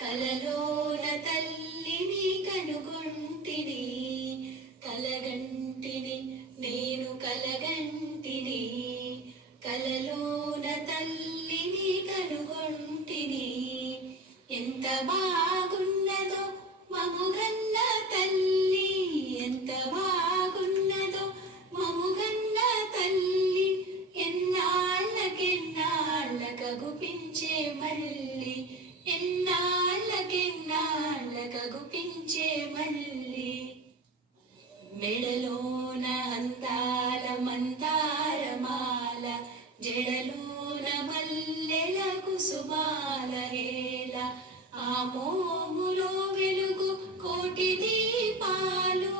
కలలోన తల్లిని కనుగొంటిని, కలగంటిని నేను కలగంటిని, కలలోన తల్లిని కనుగొంటిని. ఎంత బాగున్నదో మముగన్న తల్లి, ఎంత బాగున్నదో మముగన్న తల్లి, ఎన్నాళ్ళకెన్నాళ్ళకగుపించే మల్లి, ఎన్నాళ్ళకెన్నాళ్ళకగుపించే మల్లి. మెడలోన అందాల మందారమాల, జడలోన మల్లెల కుసుమాల హేళ, ఆ మోములో వెలుగు కోటి దీపాలు,